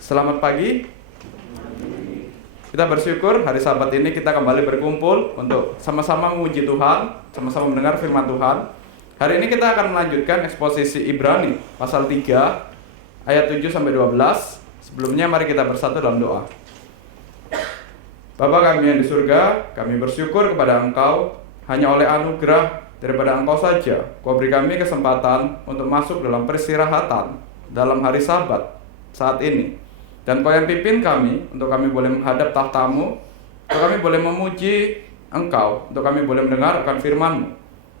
Selamat pagi. Kita bersyukur hari Sabat ini kita kembali berkumpul untuk sama-sama memuji Tuhan, sama-sama mendengar firman Tuhan. Hari ini kita akan melanjutkan eksposisi Ibrani pasal 3 ayat 7 sampai 12. Sebelumnya mari kita bersatu dalam doa. Bapa kami yang di surga, kami bersyukur kepada Engkau hanya oleh anugerah daripada Engkau saja Kau beri kami kesempatan untuk masuk dalam peristirahatan dalam hari Sabat saat ini. Dan Kau yang pimpin kami, untuk kami boleh menghadap tahta-Mu, untuk kami boleh memuji Engkau, untuk kami boleh mendengar akan firman-Mu.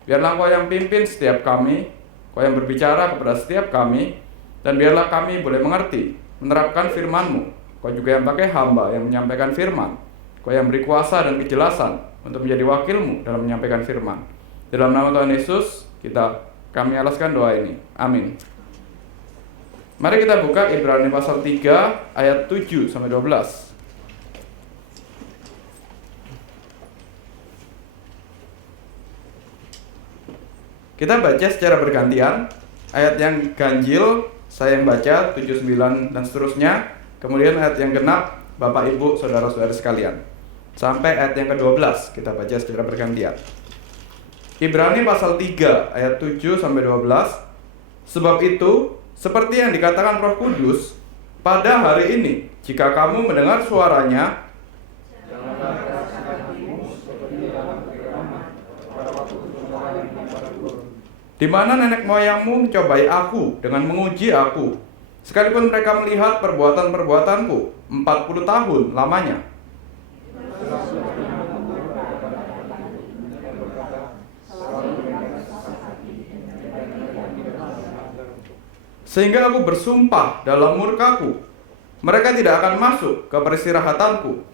Biarlah Kau yang pimpin setiap kami, Kau yang berbicara kepada setiap kami, dan biarlah kami boleh mengerti, menerapkan firman-Mu. Kau juga yang pakai hamba yang menyampaikan firman. Kau yang beri kuasa dan kejelasan untuk menjadi wakil-Mu dalam menyampaikan firman. Dalam nama Tuhan Yesus, kami alaskan doa ini. Amin. Mari kita buka Ibrani pasal 3 ayat 7 sampai 12. Kita baca secara bergantian. Ayat yang ganjil saya yang baca 7, 9 dan seterusnya. Kemudian ayat yang genap Bapak Ibu saudara-saudara sekalian. Sampai ayat yang ke-12 kita baca secara bergantian. Ibrani pasal 3 ayat 7 sampai 12. Sebab itu seperti yang dikatakan Roh Kudus, pada hari ini, jika kamu mendengar suaranya, di mana nenek moyangmu mencobai aku dengan menguji aku, sekalipun mereka melihat perbuatan-perbuatanku 40 tahun lamanya. Sehingga aku bersumpah dalam murkaku, mereka tidak akan masuk ke peristirahatanku.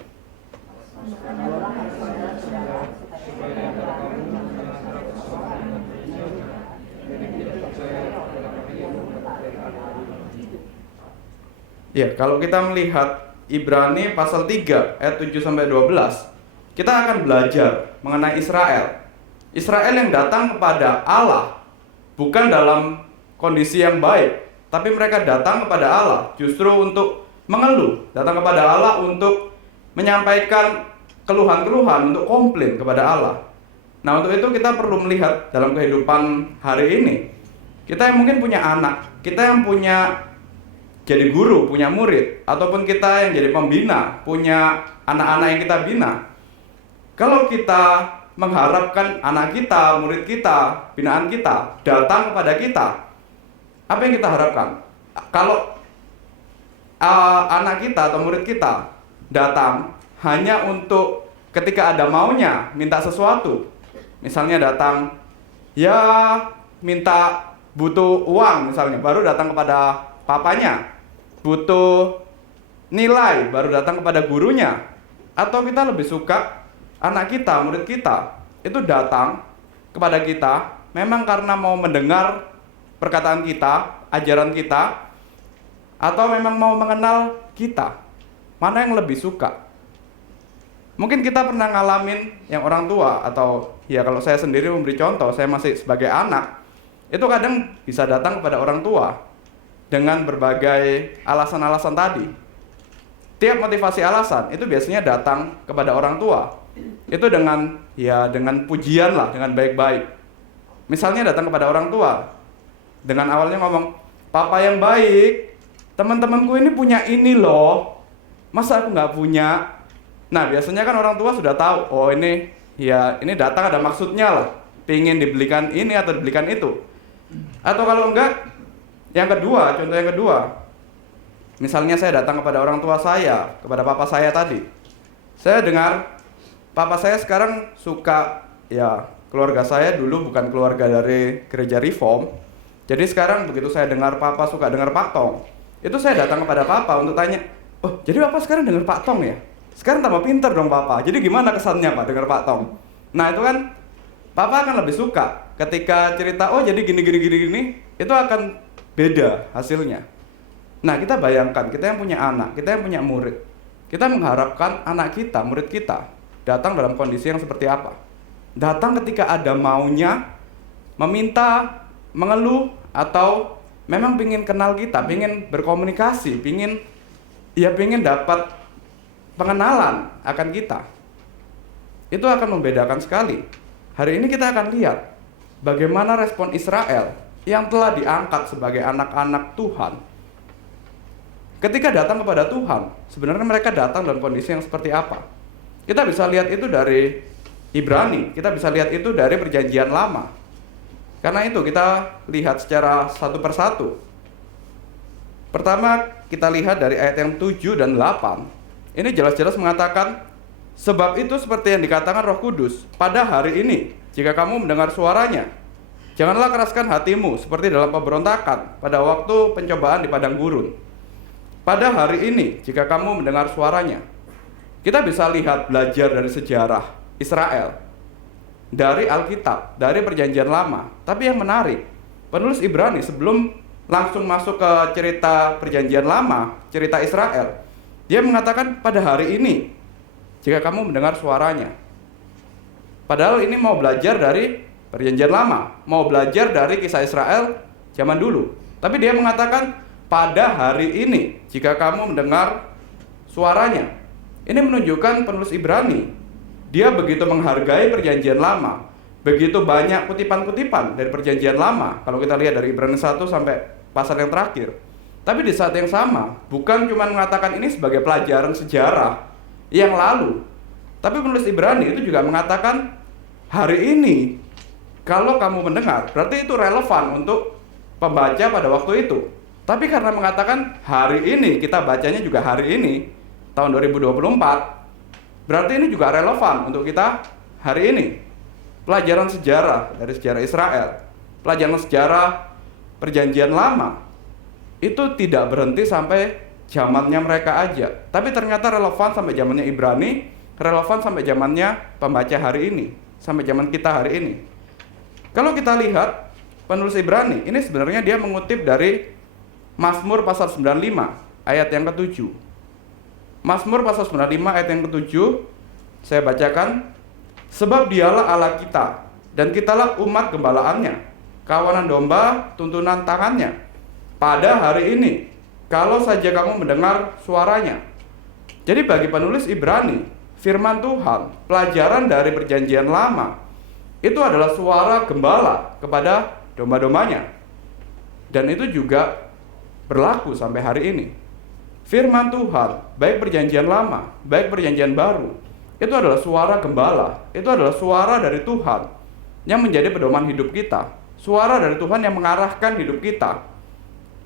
Ya, kalau kita melihat Ibrani pasal 3 ayat 7 sampai 12, kita akan belajar mengenai Israel. Israel yang datang kepada Allah bukan dalam kondisi yang baik, tapi mereka datang kepada Allah justru untuk mengeluh, datang kepada Allah untuk menyampaikan keluhan-keluhan, untuk komplain kepada Allah. Nah, untuk itu kita perlu melihat dalam kehidupan hari ini. Kita yang mungkin punya anak, kita yang punya jadi guru, punya murid, ataupun kita yang jadi pembina, punya anak-anak yang kita bina. Kalau kita mengharapkan anak kita, murid kita, binaan kita datang kepada kita, apa yang kita harapkan? Kalau anak kita atau murid kita datang hanya untuk ketika ada maunya minta sesuatu, misalnya datang ya minta butuh uang misalnya, baru datang kepada papanya, butuh nilai baru datang kepada gurunya, atau kita lebih suka anak kita, murid kita itu datang kepada kita memang karena mau mendengar perkataan kita, ajaran kita, atau memang mau mengenal kita? Mana yang lebih suka? Mungkin kita pernah ngalamin yang orang tua, atau ya kalau saya sendiri memberi contoh, saya masih sebagai anak, itu kadang bisa datang kepada orang tua dengan berbagai alasan-alasan tadi. Tiap motivasi alasan itu biasanya datang kepada orang tua. Itu dengan pujian lah, dengan baik-baik. Misalnya datang kepada orang tua dengan awalnya ngomong, "Papa yang baik, teman-temanku ini punya ini loh, masa aku nggak punya?" Nah, biasanya kan orang tua sudah tahu, oh ini datang ada maksudnya lah, pengen dibelikan ini atau dibelikan itu. Atau kalau enggak, contoh yang kedua, misalnya saya datang kepada orang tua saya, kepada papa saya tadi, saya dengar papa saya sekarang suka, keluarga saya dulu bukan keluarga dari gereja Reform. Jadi sekarang begitu saya dengar papa suka dengar Pak Tong, itu saya datang kepada papa untuk tanya, "Oh, jadi papa sekarang dengar Pak Tong ya? Sekarang tambah pinter dong papa. Jadi gimana kesannya Pak dengar Pak Tong?" Nah, itu kan papa akan lebih suka ketika cerita, "Oh, jadi gini, itu akan beda hasilnya." Nah, kita bayangkan, kita yang punya anak, kita yang punya murid, kita mengharapkan anak kita, murid kita datang dalam kondisi yang seperti apa? Datang ketika ada maunya, meminta, mengeluh, atau memang ingin kenal kita, ingin berkomunikasi, ingin ya pengen dapat pengenalan akan kita. Itu akan membedakan sekali. Hari ini kita akan lihat bagaimana respon Israel yang telah diangkat sebagai anak-anak Tuhan. Ketika datang kepada Tuhan, sebenarnya mereka datang dalam kondisi yang seperti apa? Kita bisa lihat itu dari Ibrani, kita bisa lihat itu dari Perjanjian Lama. Karena itu kita lihat secara satu persatu. Pertama, kita lihat dari ayat yang 7 dan 8. Ini jelas-jelas mengatakan, sebab itu seperti yang dikatakan Roh Kudus, pada hari ini, jika kamu mendengar suaranya, janganlah keraskan hatimu seperti dalam pemberontakan pada waktu pencobaan di padang gurun. Pada hari ini, jika kamu mendengar suaranya, kita bisa lihat belajar dari sejarah Israel, dari Alkitab, dari Perjanjian Lama. Tapi yang menarik, penulis Ibrani sebelum langsung masuk ke cerita Perjanjian Lama, cerita Israel, dia mengatakan pada hari ini, jika kamu mendengar suaranya. Padahal ini mau belajar dari Perjanjian Lama, mau belajar dari kisah Israel zaman dulu. Tapi dia mengatakan pada hari ini, jika kamu mendengar suaranya. Ini menunjukkan penulis Ibrani, dia begitu menghargai Perjanjian Lama, begitu banyak kutipan-kutipan dari Perjanjian Lama. Kalau kita lihat dari Ibrani 1 sampai pasal yang terakhir. Tapi di saat yang sama, bukan cuma mengatakan ini sebagai pelajaran sejarah yang lalu, tapi penulis Ibrani itu juga mengatakan hari ini, kalau kamu mendengar, berarti itu relevan untuk pembaca pada waktu itu. Tapi karena mengatakan hari ini, kita bacanya juga hari ini, tahun 2024, berarti ini juga relevan untuk kita hari ini. Pelajaran sejarah dari sejarah Israel, pelajaran sejarah Perjanjian Lama, itu tidak berhenti sampai zamannya mereka aja, tapi ternyata relevan sampai zamannya Ibrani, relevan sampai zamannya pembaca hari ini, sampai zaman kita hari ini. Kalau kita lihat penulis Ibrani, ini sebenarnya dia mengutip dari Mazmur pasal 95 ayat yang ke-7. Mazmur pasal 95 ayat yang ke-7, saya bacakan, sebab dialah Allah kita, dan kitalah umat gembalaannya, kawanan domba tuntunan tangannya. Pada hari ini, kalau saja kamu mendengar suaranya. Jadi bagi penulis Ibrani, firman Tuhan, pelajaran dari Perjanjian Lama, itu adalah suara gembala kepada domba-dombanya. Dan itu juga berlaku sampai hari ini. Firman Tuhan, baik Perjanjian Lama, baik Perjanjian Baru, itu adalah suara gembala, itu adalah suara dari Tuhan yang menjadi pedoman hidup kita, suara dari Tuhan yang mengarahkan hidup kita.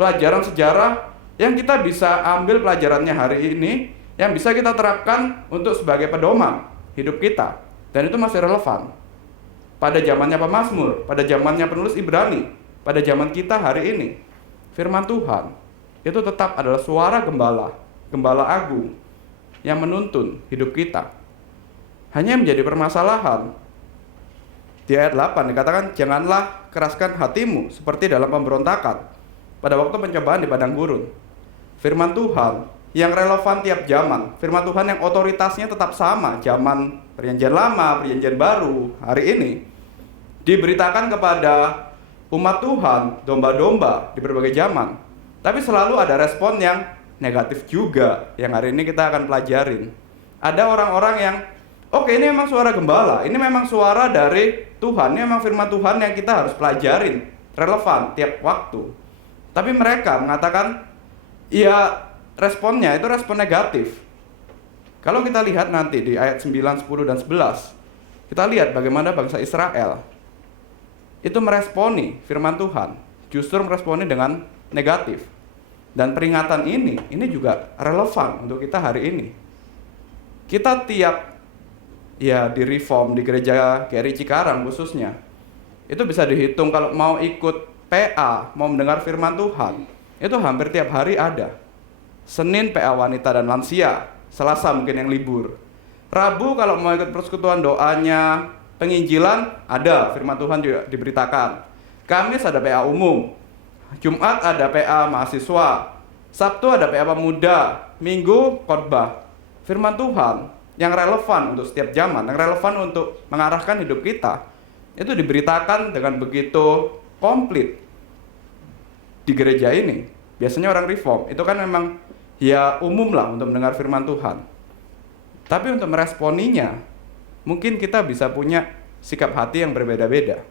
Pelajaran sejarah yang kita bisa ambil pelajarannya hari ini, yang bisa kita terapkan untuk sebagai pedoman hidup kita, dan itu masih relevan pada zamannya pemazmur, pada zamannya penulis Ibrani, pada zaman kita hari ini. Firman Tuhan itu tetap adalah suara gembala, gembala agung yang menuntun hidup kita. Hanya menjadi permasalahan di ayat 8 dikatakan, janganlah keraskan hatimu seperti dalam pemberontakan pada waktu pencobaan di padang gurun. Firman Tuhan yang relevan tiap zaman, firman Tuhan yang otoritasnya tetap sama, zaman Perjanjian Lama, Perjanjian Baru, hari ini, diberitakan kepada umat Tuhan, domba-domba di berbagai zaman. Tapi selalu ada respon yang negatif juga, yang hari ini kita akan pelajarin. Ada orang-orang yang, oke, ini memang suara gembala, ini memang suara dari Tuhan, ini memang firman Tuhan yang kita harus pelajarin, relevan tiap waktu. Tapi mereka mengatakan, ya responnya itu respon negatif. Kalau kita lihat nanti di ayat 9, 10, dan 11, kita lihat bagaimana bangsa Israel itu meresponi firman Tuhan, justru meresponi dengan negatif. Dan peringatan ini juga relevan untuk kita hari ini. Kita tiap, ya di Reform, di gereja GRI Cikarang khususnya, itu bisa dihitung kalau mau ikut PA, mau mendengar firman Tuhan, itu hampir tiap hari ada. Senin PA wanita dan lansia, Selasa mungkin yang libur. Rabu kalau mau ikut persekutuan doanya, penginjilan, ada firman Tuhan juga diberitakan. Kamis ada PA umum, Jumat ada PA mahasiswa, Sabtu ada PA pemuda, Minggu khotbah. Firman Tuhan yang relevan untuk setiap zaman, yang relevan untuk mengarahkan hidup kita, itu diberitakan dengan begitu komplit di gereja ini. Biasanya orang Reform itu kan memang ya umum lah untuk mendengar firman Tuhan. Tapi untuk meresponinya, mungkin kita bisa punya sikap hati yang berbeda-beda.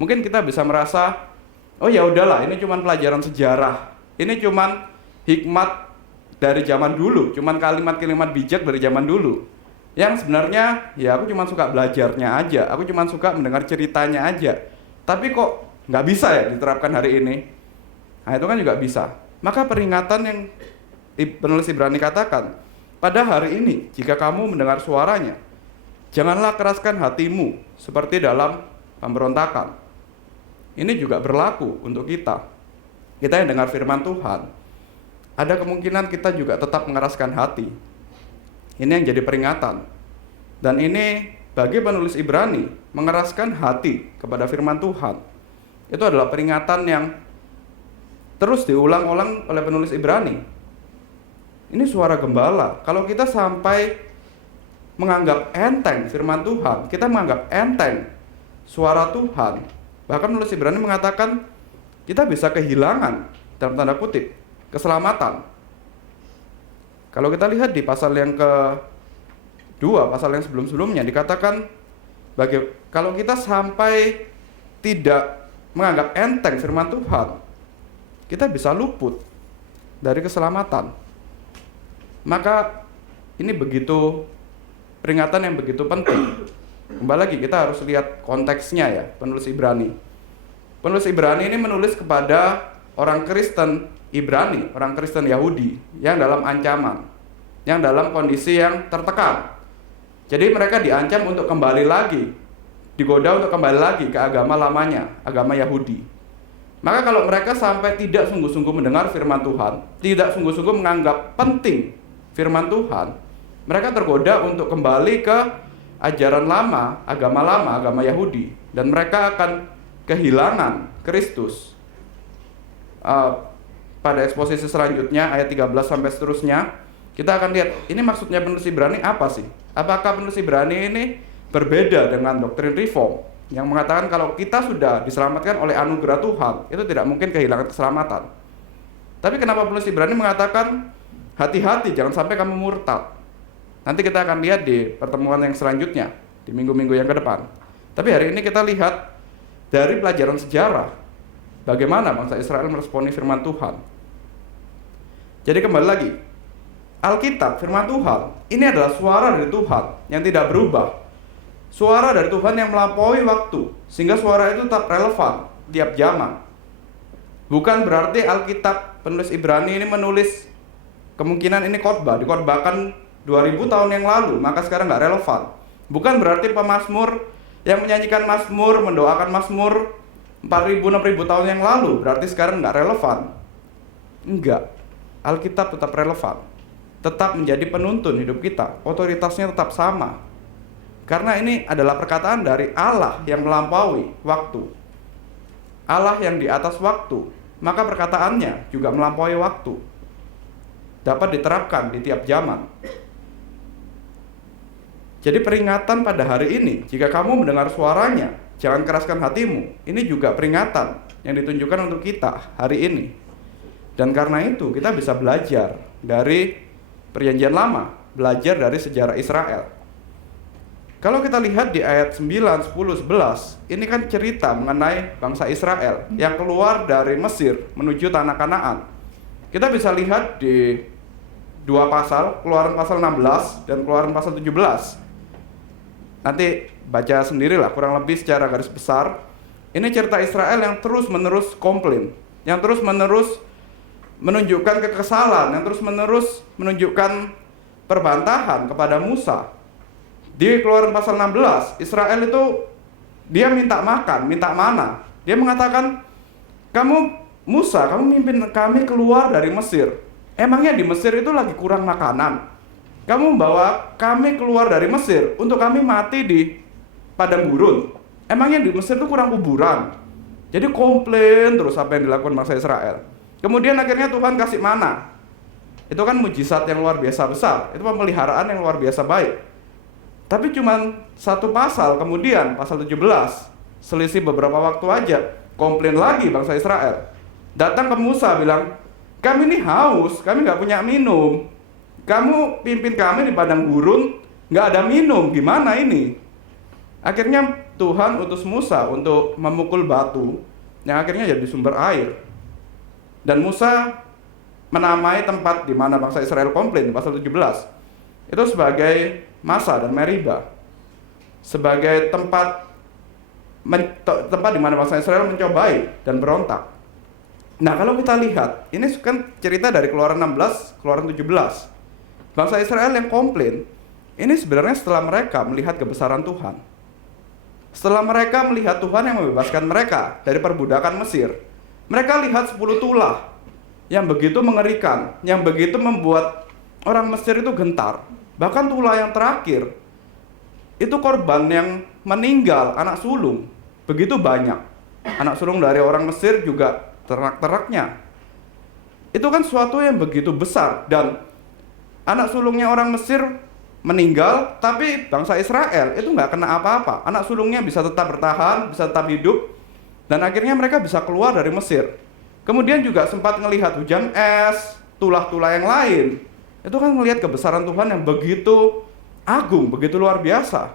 Mungkin kita bisa merasa, oh ya udahlah, ini cuma pelajaran sejarah. Ini cuma hikmat dari zaman dulu, cuma kalimat-kalimat bijak dari zaman dulu. Yang sebenarnya, ya aku cuma suka belajarnya aja, aku cuma suka mendengar ceritanya aja. Tapi kok nggak bisa ya diterapkan hari ini? Nah itu kan juga bisa. Maka peringatan yang penulis Ibrani katakan, pada hari ini jika kamu mendengar suaranya, janganlah keraskan hatimu seperti dalam pemberontakan. Ini juga berlaku untuk kita. Kita yang dengar firman Tuhan, ada kemungkinan kita juga tetap mengeraskan hati. Ini yang jadi peringatan. Dan ini bagi penulis Ibrani, mengeraskan hati kepada firman Tuhan, itu adalah peringatan yang terus diulang-ulang oleh penulis Ibrani. Ini suara gembala. Kalau kita sampai menganggap enteng firman Tuhan, kita menganggap enteng suara Tuhan, bahkan penulis Ibrani mengatakan kita bisa kehilangan, dalam tanda kutip, keselamatan. Kalau kita lihat di pasal yang kedua, pasal yang sebelum-sebelumnya dikatakan, kalau kita sampai tidak menganggap enteng firman Tuhan, kita bisa luput dari keselamatan. Maka ini begitu peringatan yang begitu penting. Kembali lagi kita harus lihat konteksnya ya, penulis Ibrani. Penulis Ibrani ini menulis kepada orang Kristen Ibrani, orang Kristen Yahudi yang dalam ancaman, yang dalam kondisi yang tertekan. Jadi mereka diancam untuk kembali lagi, digoda untuk kembali lagi ke agama lamanya, agama Yahudi. Maka kalau mereka sampai tidak sungguh-sungguh mendengar firman Tuhan, tidak sungguh-sungguh menganggap penting firman Tuhan, mereka tergoda untuk kembali ke ajaran lama, agama Yahudi, dan mereka akan kehilangan Kristus. Pada eksposisi selanjutnya ayat 13 sampai seterusnya, kita akan lihat ini maksudnya penulis Ibrani apa sih? Apakah penulis Ibrani ini berbeda dengan doktrin reform yang mengatakan kalau kita sudah diselamatkan oleh anugerah Tuhan, itu tidak mungkin kehilangan keselamatan. Tapi kenapa penulis Ibrani mengatakan hati-hati jangan sampai kamu murtad? Nanti kita akan lihat di pertemuan yang selanjutnya, di minggu-minggu yang ke depan. Tapi hari ini kita lihat dari pelajaran sejarah bagaimana bangsa Israel meresponi firman Tuhan. Jadi kembali lagi, Alkitab, firman Tuhan, ini adalah suara dari Tuhan yang tidak berubah. Suara dari Tuhan yang melampaui waktu, sehingga suara itu tetap relevan tiap zaman. Bukan berarti Alkitab penulis Ibrani ini menulis kemungkinan ini khotbah, dikhotbahkan 2000 tahun yang lalu, maka sekarang nggak relevan. Bukan berarti pemazmur yang menyanyikan mazmur, mendoakan mazmur 4000-6000 tahun yang lalu, berarti sekarang nggak relevan. Enggak, Alkitab tetap relevan, tetap menjadi penuntun hidup kita, otoritasnya tetap sama. Karena ini adalah perkataan dari Allah yang melampaui waktu, Allah yang di atas waktu, maka perkataannya juga melampaui waktu, dapat diterapkan di tiap zaman. Jadi peringatan pada hari ini, jika kamu mendengar suaranya, jangan keraskan hatimu. Ini juga peringatan yang ditunjukkan untuk kita hari ini. Dan karena itu kita bisa belajar dari Perjanjian Lama, belajar dari sejarah Israel. Kalau kita lihat di ayat 9, 10, 11, ini kan cerita mengenai bangsa Israel yang keluar dari Mesir menuju tanah Kanaan. Kita bisa lihat di dua pasal, Keluaran pasal 16 dan Keluaran pasal 17. Nanti baca sendirilah kurang lebih secara garis besar. Ini cerita Israel yang terus-menerus komplain, yang terus-menerus menunjukkan kekesalan, yang terus-menerus menunjukkan perbantahan kepada Musa. Di Keluaran pasal 16, Israel itu dia minta makan, minta mana. Dia mengatakan, Musa, kamu mimpin kami keluar dari Mesir. Emangnya di Mesir itu lagi kurang makanan? Kamu membawa kami keluar dari Mesir untuk kami mati di padang gurun. Emangnya di Mesir itu kurang kuburan? Jadi komplain terus apa yang dilakukan bangsa Israel. Kemudian akhirnya Tuhan kasih mana. Itu kan mujizat yang luar biasa besar. Itu pemeliharaan yang luar biasa baik. Tapi cuma satu pasal kemudian, pasal 17, selisih beberapa waktu aja, komplain lagi bangsa Israel. Datang ke Musa bilang, kami ini haus, kami nggak punya minum. Kamu pimpin kami di padang gurun, nggak ada minum, gimana ini? Akhirnya Tuhan utus Musa untuk memukul batu yang akhirnya jadi sumber air. Dan Musa menamai tempat di mana bangsa Israel komplain, pasal 17, itu sebagai Masa dan Meriba, sebagai tempat di mana bangsa Israel mencobai dan berontak. Nah, kalau kita lihat, ini kan cerita dari Keluaran 16, Keluaran 17. Bangsa Israel yang komplain, ini sebenarnya setelah mereka melihat kebesaran Tuhan. Setelah mereka melihat Tuhan yang membebaskan mereka dari perbudakan Mesir, mereka lihat 10 tulah yang begitu mengerikan, yang begitu membuat orang Mesir itu gentar. Bahkan tulah yang terakhir, itu korban yang meninggal, anak sulung, begitu banyak. Anak sulung dari orang Mesir juga ternak-ternaknya. Itu kan suatu yang begitu besar, dan anak sulungnya orang Mesir meninggal, tapi bangsa Israel itu nggak kena apa-apa. Anak sulungnya bisa tetap bertahan, bisa tetap hidup, dan akhirnya mereka bisa keluar dari Mesir. Kemudian juga sempat melihat hujan es, tulah-tulah yang lain. Itu kan melihat kebesaran Tuhan yang begitu agung, begitu luar biasa.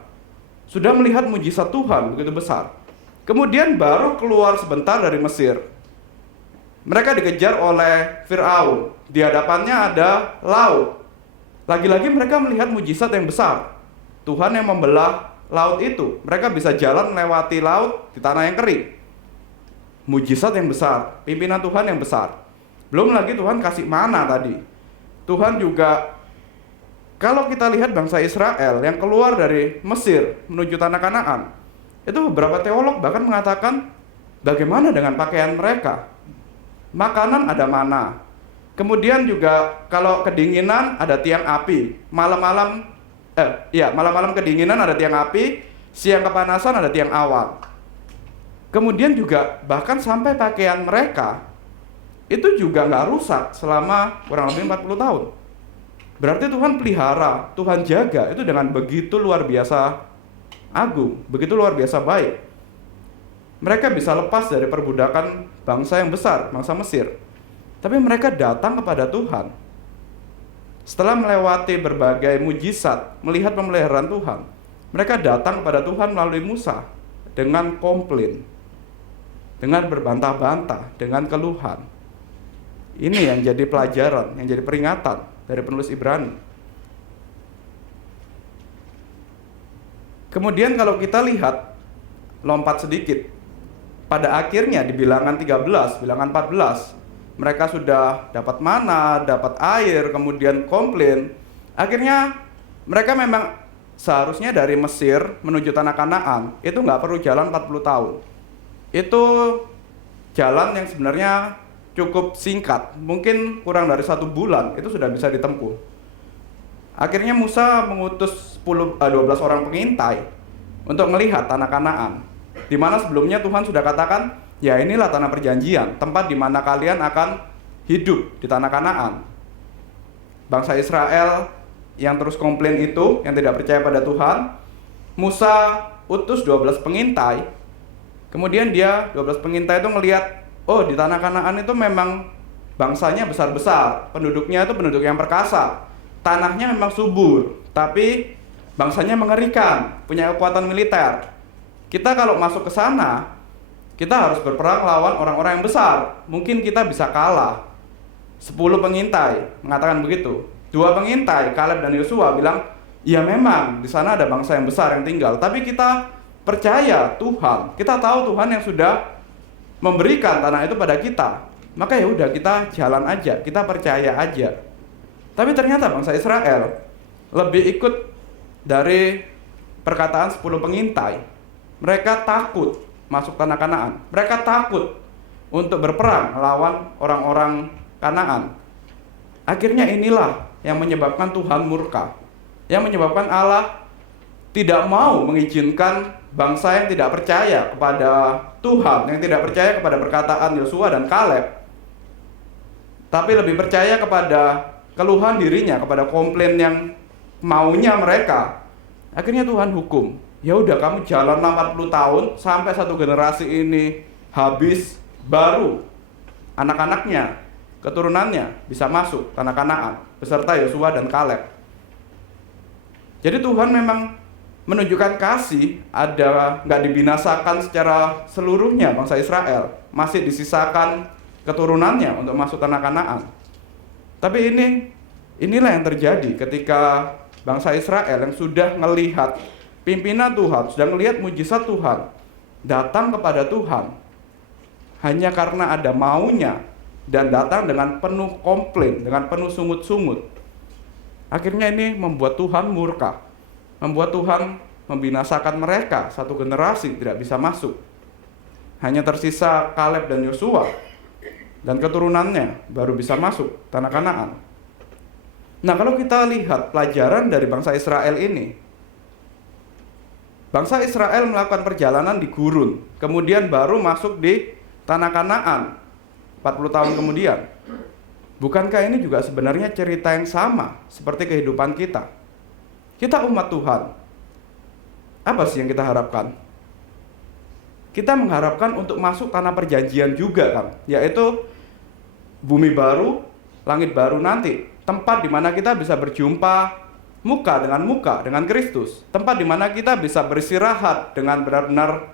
Sudah melihat mujizat Tuhan begitu besar. Kemudian baru keluar sebentar dari Mesir. Mereka dikejar oleh Firaun. Di hadapannya ada laut. Lagi-lagi mereka melihat mujizat yang besar. Tuhan yang membelah laut itu. Mereka bisa jalan melewati laut di tanah yang kering. Mujizat yang besar, pimpinan Tuhan yang besar. Belum lagi Tuhan kasih mana tadi. Tuhan juga, kalau kita lihat bangsa Israel yang keluar dari Mesir menuju tanah Kanaan, itu beberapa teolog bahkan mengatakan, bagaimana dengan pakaian mereka? Makanan ada mana. Kemudian juga kalau kedinginan ada tiang api. Malam-malam kedinginan ada tiang api, siang kepanasan ada tiang awan. Kemudian juga bahkan sampai pakaian mereka itu juga nggak rusak selama kurang lebih 40 tahun. Berarti Tuhan pelihara, Tuhan jaga itu dengan begitu luar biasa agung, begitu luar biasa baik. Mereka bisa lepas dari perbudakan bangsa yang besar, bangsa Mesir. Tapi mereka datang kepada Tuhan. Setelah melewati berbagai mujizat, melihat pemeliharaan Tuhan, mereka datang kepada Tuhan melalui Musa dengan komplain, dengan berbantah-bantah, dengan keluhan. Ini yang jadi pelajaran, yang jadi peringatan dari penulis Ibrani. Kemudian kalau kita lihat, lompat sedikit, pada akhirnya di bilangan 13, bilangan 14, mereka sudah dapat mana, dapat air, kemudian komplain. Akhirnya mereka memang seharusnya dari Mesir menuju tanah Kanaan, itu nggak perlu jalan 40 tahun. Itu jalan yang sebenarnya cukup singkat, mungkin kurang dari 1 bulan, itu sudah bisa ditempuh. Akhirnya Musa mengutus 12 orang pengintai untuk melihat tanah Kanaan, di mana sebelumnya Tuhan sudah katakan, ya inilah tanah perjanjian, tempat di mana kalian akan hidup di tanah Kanaan. Bangsa Israel yang terus komplain itu, yang tidak percaya pada Tuhan, Musa utus 12 pengintai. Kemudian 12 pengintai itu melihat, oh di tanah Kanaan itu memang bangsanya besar-besar, penduduknya itu penduduk yang perkasa, tanahnya memang subur, tapi bangsanya mengerikan, punya kekuatan militer. Kita kalau masuk ke sana, kita harus berperang lawan orang-orang yang besar. Mungkin kita bisa kalah. 10 pengintai mengatakan begitu. 2 pengintai, Kaleb dan Yosua bilang, ya memang di sana ada bangsa yang besar yang tinggal, tapi kita percaya Tuhan. Kita tahu Tuhan yang sudah memberikan tanah itu pada kita. Maka ya udah, kita jalan aja, kita percaya aja. Tapi ternyata bangsa Israel lebih ikut dari perkataan 10 pengintai. Mereka takut masuk tanah Kanaan. Mereka takut untuk berperang melawan orang-orang Kanaan. Akhirnya inilah yang menyebabkan Tuhan murka, yang menyebabkan Allah tidak mau mengizinkan bangsa yang tidak percaya kepada Tuhan, yang tidak percaya kepada perkataan Yosua dan Kaleb, tapi lebih percaya kepada keluhan dirinya, kepada komplain yang maunya mereka. Akhirnya Tuhan hukum. Ya udah, kamu jalan 40 tahun sampai satu generasi ini habis, baru anak-anaknya keturunannya bisa masuk tanah Kanaan beserta Yosua dan Kaleb. Jadi Tuhan memang menunjukkan kasih, ada nggak dibinasakan secara seluruhnya bangsa Israel, masih disisakan keturunannya untuk masuk tanah Kanaan. Tapi inilah yang terjadi ketika bangsa Israel yang sudah melihat pimpinan Tuhan, sudah melihat mujizat Tuhan, datang kepada Tuhan hanya karena ada maunya dan datang dengan penuh komplain, dengan penuh sungut-sungut. Akhirnya ini membuat Tuhan murka, membuat Tuhan membinasakan mereka, satu generasi tidak bisa masuk. Hanya tersisa Kaleb dan Yosua dan keturunannya baru bisa masuk tanah Kanaan. Nah, kalau kita lihat pelajaran dari bangsa Israel ini, bangsa Israel melakukan perjalanan di gurun, kemudian baru masuk di tanah Kanaan 40 tahun kemudian. Bukankah ini juga sebenarnya cerita yang sama seperti kehidupan kita? Kita umat Tuhan. Apa sih yang kita harapkan? Kita mengharapkan untuk masuk tanah perjanjian juga kan, yaitu bumi baru, langit baru nanti, tempat di mana kita bisa berjumpa muka dengan Kristus, tempat di mana kita bisa beristirahat dengan benar-benar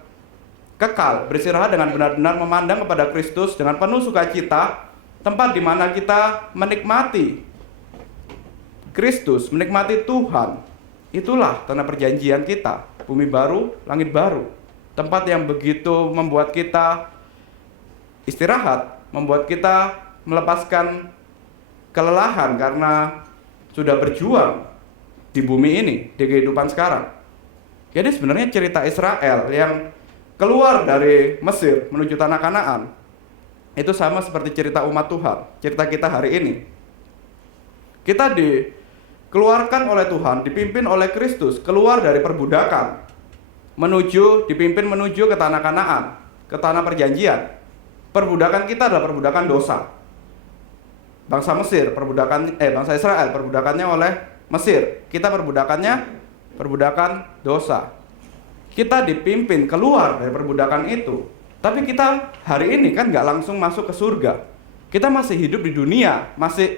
kekal, beristirahat dengan benar-benar memandang kepada Kristus dengan penuh sukacita, tempat di mana kita menikmati Kristus, menikmati Tuhan. Itulah tanah perjanjian kita, bumi baru, langit baru, tempat yang begitu membuat kita istirahat, membuat kita melepaskan kelelahan karena sudah berjuang di bumi ini, di kehidupan sekarang. Jadi sebenarnya cerita Israel yang keluar dari Mesir menuju tanah Kanaan itu sama seperti cerita umat Tuhan, cerita kita hari ini. Kita dikeluarkan oleh Tuhan, dipimpin oleh Kristus, keluar dari perbudakan, dipimpin menuju ke tanah Kanaan, ke tanah perjanjian. Perbudakan kita adalah perbudakan dosa. Bangsa Israel perbudakannya oleh Mesir. Kita perbudakan dosa. Kita dipimpin keluar dari perbudakan itu. Tapi kita hari ini kan nggak langsung masuk ke surga. Kita masih hidup di dunia, masih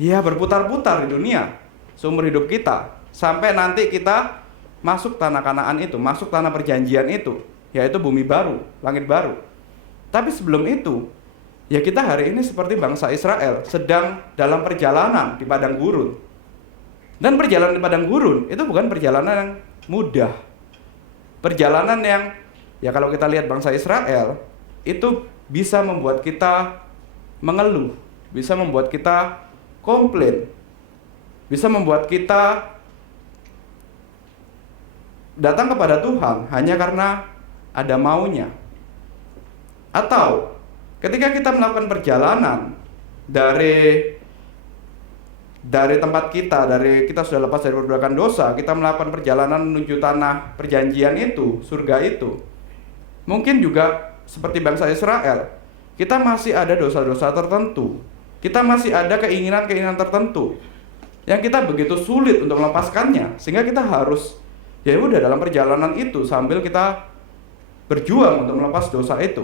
berputar-putar di dunia seumur hidup kita, sampai nanti kita masuk tanah Kanaan itu, masuk tanah perjanjian itu, yaitu bumi baru, langit baru. Tapi sebelum itu, ya kita hari ini seperti bangsa Israel sedang dalam perjalanan di padang gurun. Dan perjalanan di padang gurun itu bukan perjalanan yang mudah. Perjalanan yang, ya kalau kita lihat bangsa Israel, itu bisa membuat kita mengeluh, bisa membuat kita komplain, bisa membuat kita datang kepada Tuhan hanya karena ada maunya. Atau ketika kita melakukan perjalanan dari tempat kita sudah lepas dari perbudakan dosa, kita melakukan perjalanan menuju tanah perjanjian itu, surga itu. Mungkin juga seperti bangsa Israel, kita masih ada dosa-dosa tertentu, kita masih ada keinginan-keinginan tertentu yang kita begitu sulit untuk melepaskannya, sehingga kita harus dalam perjalanan itu sambil kita berjuang untuk melepas dosa itu.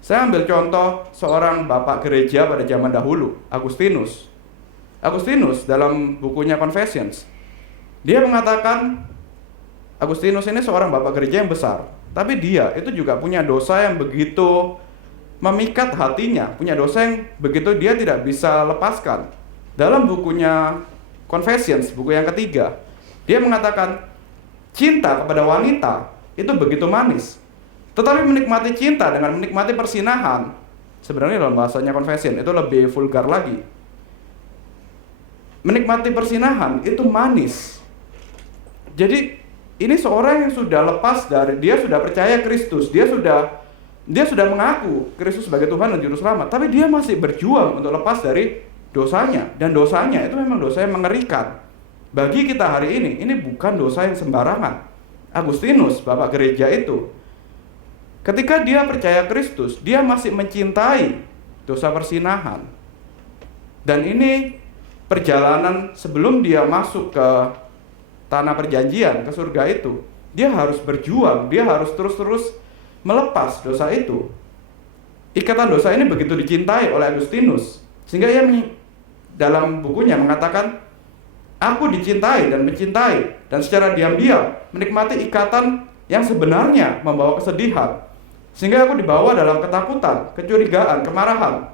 Saya ambil contoh seorang bapak gereja pada zaman dahulu, Agustinus. Agustinus dalam bukunya Confessions, dia mengatakan Agustinus ini seorang bapak gereja yang besar, tapi dia itu juga punya dosa yang begitu memikat hatinya, punya dosa yang begitu dia tidak bisa lepaskan. Dalam bukunya Confessions, buku yang ketiga, dia mengatakan cinta kepada wanita itu begitu manis, tetapi menikmati cinta dengan menikmati persinahan, sebenarnya dalam bahasanya Confession itu lebih vulgar lagi. Menikmati persinahan itu manis. Jadi ini seorang yang sudah lepas dari, dia sudah percaya Kristus, dia sudah mengaku Kristus sebagai Tuhan dan Juru Selamat, tapi dia masih berjuang untuk lepas dari dosanya, dan dosanya itu memang dosa yang mengerikan. Bagi kita hari ini bukan dosa yang sembarangan. Agustinus, bapak gereja itu, ketika dia percaya Kristus, dia masih mencintai dosa persinahan. Dan ini perjalanan sebelum dia masuk ke tanah perjanjian, ke surga itu, dia harus berjuang, dia harus terus-terus melepas dosa itu. ikatan dosa ini begitu dicintai oleh Agustinus, sehingga ia dalam bukunya mengatakan, aku dicintai dan mencintai, dan secara diam-diam menikmati ikatan yang sebenarnya membawa kesedihan, sehingga aku dibawa dalam ketakutan, kecurigaan, kemarahan,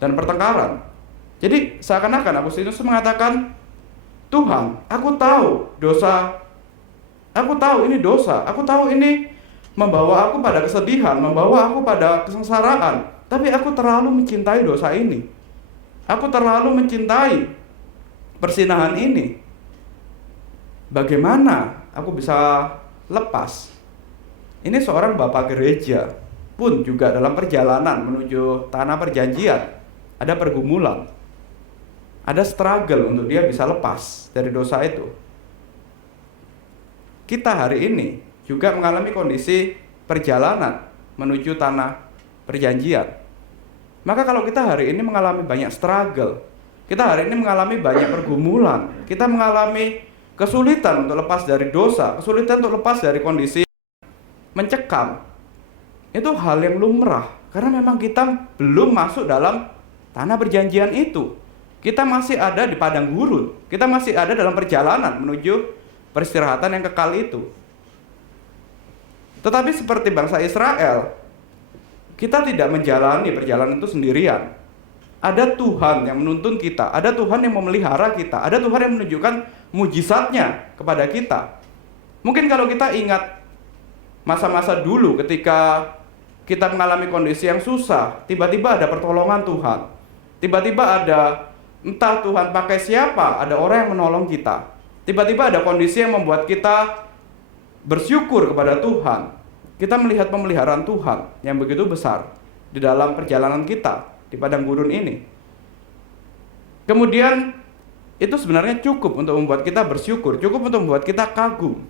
dan pertengkaran. Jadi seakan-akan Agustinus mengatakan, Tuhan, aku tahu dosa, aku tahu ini dosa, aku tahu ini membawa aku pada kesedihan, membawa aku pada kesengsaraan, tapi aku terlalu mencintai dosa ini. Aku terlalu mencintai persinahan ini. Bagaimana aku bisa lepas? Ini seorang bapak gereja pun juga dalam perjalanan menuju tanah perjanjian ada pergumulan, ada struggle untuk dia bisa lepas dari dosa itu. Kita hari ini juga mengalami kondisi perjalanan menuju tanah perjanjian. Maka kalau kita hari ini mengalami banyak struggle, kita hari ini mengalami banyak pergumulan, kita mengalami kesulitan untuk lepas dari dosa, kesulitan untuk lepas dari kondisi mencekam, itu hal yang lumrah, karena memang kita belum masuk dalam tanah perjanjian itu. Kita masih ada di padang gurun, kita masih ada dalam perjalanan menuju peristirahatan yang kekal itu. Tetapi seperti bangsa Israel, kita tidak menjalani perjalanan itu sendirian. Ada Tuhan yang menuntun kita, ada Tuhan yang memelihara kita, ada Tuhan yang menunjukkan mujizatnya kepada kita. Mungkin kalau kita ingat masa-masa dulu ketika kita mengalami kondisi yang susah, tiba-tiba ada pertolongan Tuhan. Tiba-tiba ada, entah Tuhan pakai siapa, ada orang yang menolong kita. Tiba-tiba ada kondisi yang membuat kita bersyukur kepada Tuhan. Kita melihat pemeliharaan Tuhan yang begitu besar di dalam perjalanan kita di padang gurun ini. Kemudian itu sebenarnya cukup untuk membuat kita bersyukur, cukup untuk membuat kita kagum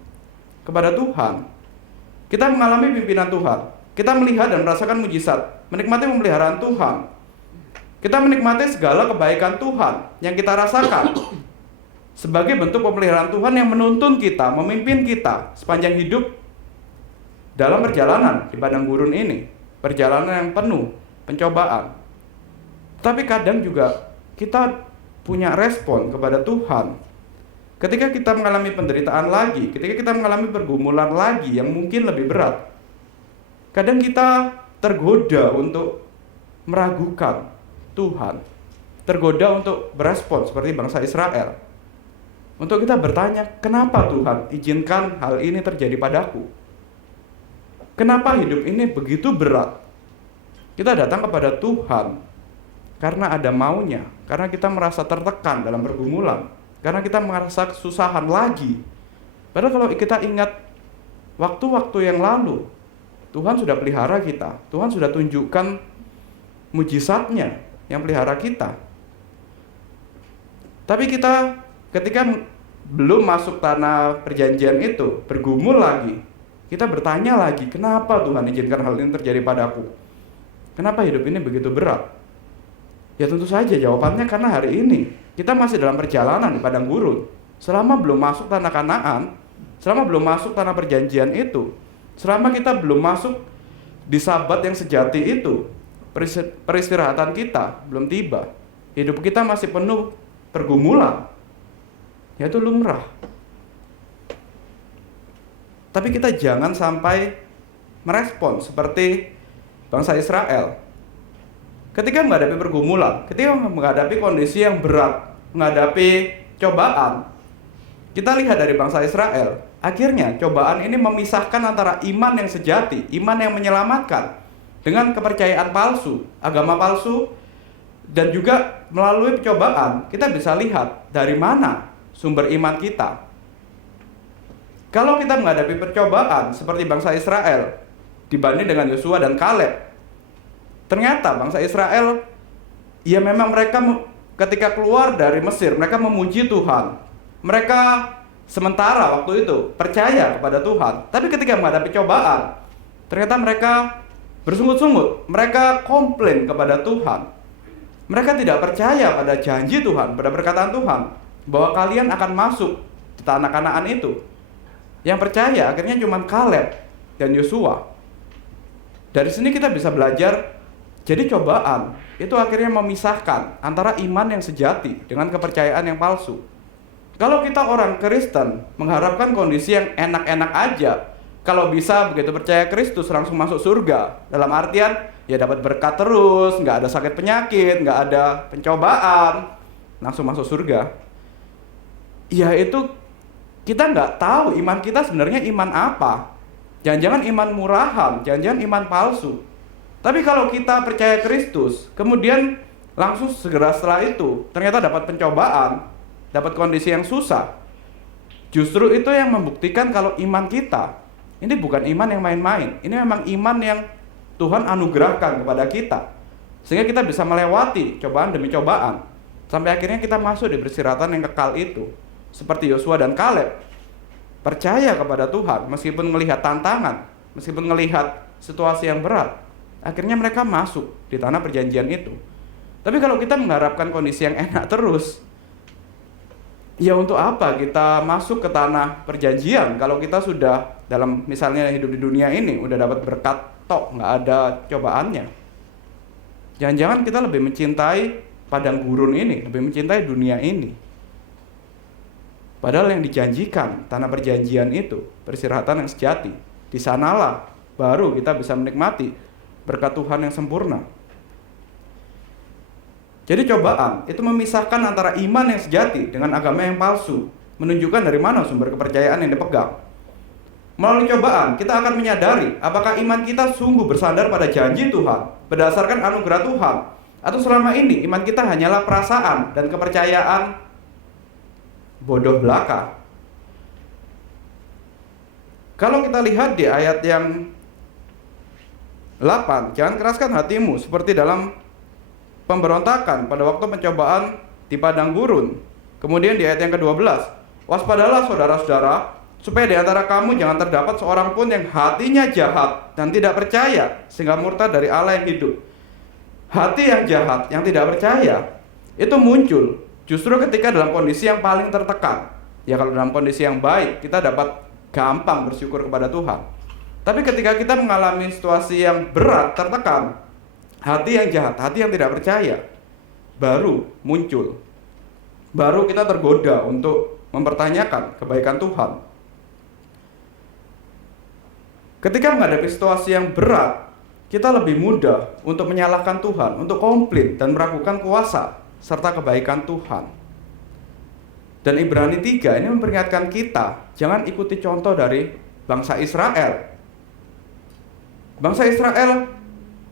kepada Tuhan. Kita mengalami pimpinan Tuhan, kita melihat dan merasakan mujizat, menikmati pemeliharaan Tuhan. Kita menikmati segala kebaikan Tuhan yang kita rasakan sebagai bentuk pemeliharaan Tuhan yang menuntun kita, memimpin kita sepanjang hidup dalam perjalanan di padang gurun ini, perjalanan yang penuh pencobaan. Tapi kadang juga kita punya respon kepada Tuhan. Ketika kita mengalami penderitaan lagi, ketika kita mengalami pergumulan lagi yang mungkin lebih berat, kadang kita tergoda untuk meragukan Tuhan, tergoda untuk berespon seperti bangsa Israel. Untuk kita bertanya, kenapa Tuhan izinkan hal ini terjadi padaku? Kenapa hidup ini begitu berat? Kita datang kepada Tuhan karena ada maunya, karena kita merasa tertekan dalam pergumulan, karena kita merasa kesusahan lagi. Padahal kalau kita ingat waktu-waktu yang lalu, Tuhan sudah pelihara kita, Tuhan sudah tunjukkan mujizatnya yang pelihara kita. Tapi kita ketika belum masuk tanah perjanjian itu, bergumul lagi, kita bertanya lagi, kenapa Tuhan izinkan hal ini terjadi padaku? Kenapa hidup ini begitu berat? Ya tentu saja jawabannya karena hari ini kita masih dalam perjalanan di padang gurun. Selama belum masuk tanah Kanaan, selama belum masuk tanah perjanjian itu, selama kita belum masuk di Sabat yang sejati itu, peristirahatan kita belum tiba. Hidup kita masih penuh pergumulan, yaitu lumrah. Tapi kita jangan sampai merespon seperti bangsa Israel. Ketika menghadapi pergumulan, ketika menghadapi kondisi yang berat, menghadapi cobaan, kita lihat dari bangsa Israel, akhirnya cobaan ini memisahkan antara iman yang sejati, iman yang menyelamatkan, dengan kepercayaan palsu, agama palsu, dan juga melalui percobaan, kita bisa lihat dari mana sumber iman kita. Kalau kita menghadapi percobaan seperti bangsa Israel dibanding dengan Yosua dan Kaleb, ternyata bangsa Israel, ya memang mereka ketika keluar dari Mesir, mereka memuji Tuhan. Mereka sementara waktu itu percaya kepada Tuhan. Tapi ketika menghadapi cobaan, ternyata mereka bersungut-sungut, mereka komplain kepada Tuhan. Mereka tidak percaya pada janji Tuhan, pada perkataan Tuhan, bahwa kalian akan masuk di tanah Kanaan itu. Yang percaya akhirnya cuma Kaleb dan Yosua. Dari sini kita bisa belajar Jadi cobaan itu akhirnya memisahkan antara iman yang sejati dengan kepercayaan yang palsu. Kalau kita orang Kristen mengharapkan kondisi yang enak-enak aja, kalau bisa begitu percaya Kristus langsung masuk surga, dalam artian ya dapat berkat terus, nggak ada sakit penyakit, nggak ada pencobaan, langsung masuk surga. Ya itu kita nggak tahu iman kita sebenarnya iman apa. Jangan-jangan iman murahan, jangan-jangan iman palsu. Tapi kalau kita percaya Kristus, kemudian langsung segera setelah itu ternyata dapat pencobaan, dapat kondisi yang susah. Justru itu yang membuktikan kalau iman kita ini bukan iman yang main-main. Ini memang iman yang Tuhan anugerahkan kepada kita, sehingga kita bisa melewati cobaan demi cobaan sampai akhirnya kita masuk di persiratan yang kekal itu. Seperti Yosua dan Kaleb, percaya kepada Tuhan meskipun melihat tantangan, meskipun melihat situasi yang berat, akhirnya mereka masuk di tanah perjanjian itu. Tapi kalau kita mengharapkan kondisi yang enak terus, ya untuk apa kita masuk ke tanah perjanjian kalau kita sudah dalam misalnya hidup di dunia ini udah dapat berkat tok, nggak ada cobaannya. Jangan-jangan kita lebih mencintai padang gurun ini, lebih mencintai dunia ini. Padahal yang dijanjikan tanah perjanjian itu peristirahatan yang sejati. Di sanalah baru kita bisa menikmati berkat Tuhan yang sempurna. Jadi cobaan itu memisahkan antara iman yang sejati dengan agama yang palsu, menunjukkan dari mana sumber kepercayaan yang dipegang. Melalui cobaan kita akan menyadari apakah iman kita sungguh bersandar pada janji Tuhan berdasarkan anugerah Tuhan, atau selama ini iman kita hanyalah perasaan dan kepercayaan bodoh belaka. Kalau kita lihat di ayat yang 8, jangan keraskan hatimu seperti dalam pemberontakan pada waktu pencobaan di padang gurun. Kemudian di ayat yang ke-12, waspadalah saudara-saudara, supaya di antara kamu jangan terdapat seorang pun yang hatinya jahat dan tidak percaya, sehingga murtad dari Allah yang hidup. Hati yang jahat, yang tidak percaya, itu muncul justru ketika dalam kondisi yang paling tertekan. Ya kalau dalam kondisi yang baik, kita dapat gampang bersyukur kepada Tuhan. Tapi ketika kita mengalami situasi yang berat, tertekan, hati yang jahat, hati yang tidak percaya baru muncul. Baru kita tergoda untuk mempertanyakan kebaikan Tuhan. Ketika menghadapi situasi yang berat, kita lebih mudah untuk menyalahkan Tuhan, untuk komplain dan meragukan kuasa serta kebaikan Tuhan. Dan Ibrani 3 ini memperingatkan kita, jangan ikuti contoh dari bangsa Israel. Bangsa Israel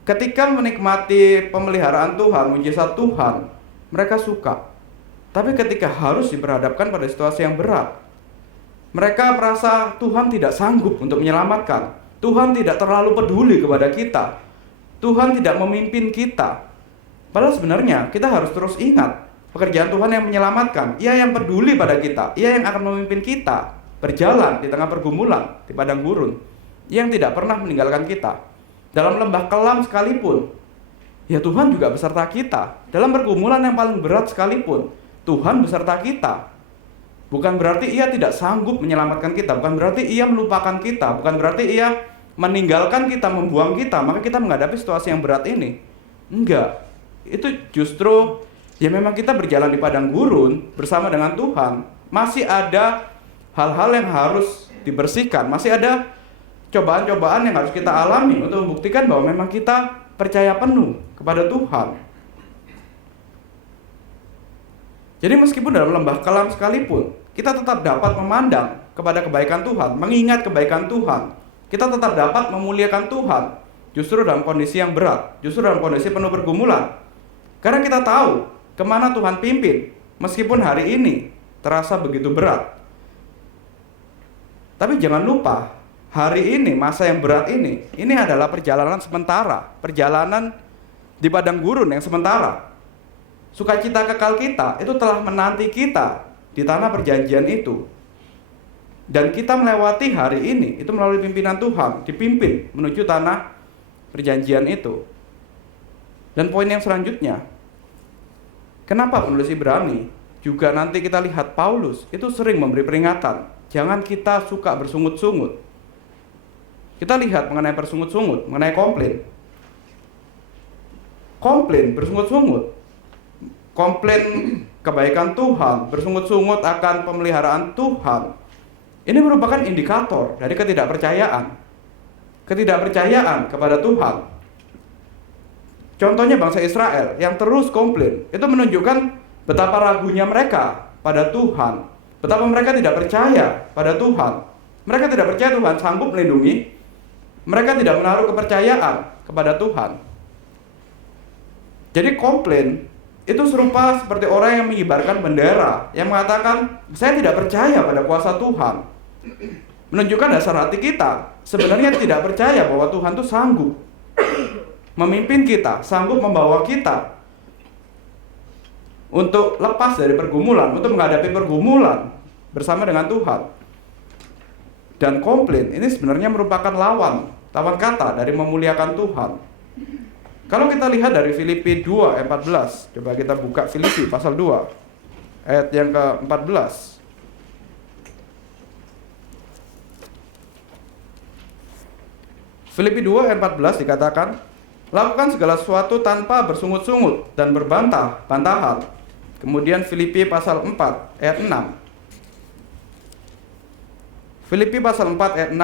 ketika menikmati pemeliharaan Tuhan, mujizat Tuhan, mereka suka. Tapi ketika harus diperhadapkan pada situasi yang berat, mereka merasa Tuhan tidak sanggup untuk menyelamatkan. Tuhan tidak terlalu peduli kepada kita. Tuhan tidak memimpin kita. Padahal sebenarnya kita harus terus ingat, pekerjaan Tuhan yang menyelamatkan. Ia yang peduli pada kita. Ia yang akan memimpin kita berjalan di tengah pergumulan, di padang gurun. Ia yang tidak pernah meninggalkan kita. Dalam lembah kelam sekalipun, ya Tuhan juga beserta kita. Dalam pergumulan yang paling berat sekalipun, Tuhan beserta kita. Bukan berarti Ia tidak sanggup menyelamatkan kita, bukan berarti Ia melupakan kita, bukan berarti Ia meninggalkan kita, membuang kita, maka kita menghadapi situasi yang berat ini. Enggak. Itu justru ya memang kita berjalan di padang gurun bersama dengan Tuhan. Masih ada hal-hal yang harus dibersihkan, masih ada cobaan-cobaan yang harus kita alami untuk membuktikan bahwa memang kita percaya penuh kepada Tuhan. Jadi meskipun dalam lembah kelam sekalipun, kita tetap dapat memandang kepada kebaikan Tuhan, mengingat kebaikan Tuhan. Kita tetap dapat memuliakan Tuhan, justru dalam kondisi yang berat, justru dalam kondisi penuh pergumulan. Karena kita tahu kemana Tuhan pimpin, meskipun hari ini terasa begitu berat. Tapi jangan lupa, hari ini, masa yang berat ini adalah perjalanan sementara, perjalanan di padang gurun yang sementara. Sukacita kekal kita itu telah menanti kita di tanah perjanjian itu. Dan kita melewati hari ini itu melalui pimpinan Tuhan, dipimpin menuju tanah perjanjian itu. Dan poin yang selanjutnya, kenapa penulis Ibrani juga nanti kita lihat Paulus itu sering memberi peringatan, jangan kita suka bersungut-sungut. Kita lihat mengenai bersungut-sungut, mengenai komplain. komplain, bersungut-sungut. Komplain kebaikan Tuhan, bersungut-sungut akan pemeliharaan Tuhan. Ini merupakan indikator dari ketidakpercayaan. Ketidakpercayaan kepada Tuhan. Contohnya bangsa Israel yang terus komplain, itu menunjukkan betapa ragunya mereka pada Tuhan. Betapa mereka tidak percaya pada Tuhan. Mereka tidak percaya Tuhan sanggup melindungi. Mereka tidak menaruh kepercayaan kepada Tuhan. Jadi komplain itu serupa seperti orang yang mengibarkan bendera, yang mengatakan, saya tidak percaya pada kuasa Tuhan. Menunjukkan dasar hati kita sebenarnya tidak percaya bahwa Tuhan itu sanggup memimpin kita, sanggup membawa kita untuk lepas dari pergumulan, untuk menghadapi pergumulan bersama dengan Tuhan. Dan komplain ini sebenarnya merupakan lawan kata dari memuliakan Tuhan. Kalau kita lihat dari Filipi 2 ayat 14, coba kita buka Filipi pasal 2 ayat yang ke-14. Filipi 2 ayat 14 dikatakan, lakukan segala sesuatu tanpa bersungut-sungut dan berbantah-bantahan. Kemudian Filipi pasal 4 ayat 6. Filipi pasal 4 ayat 6,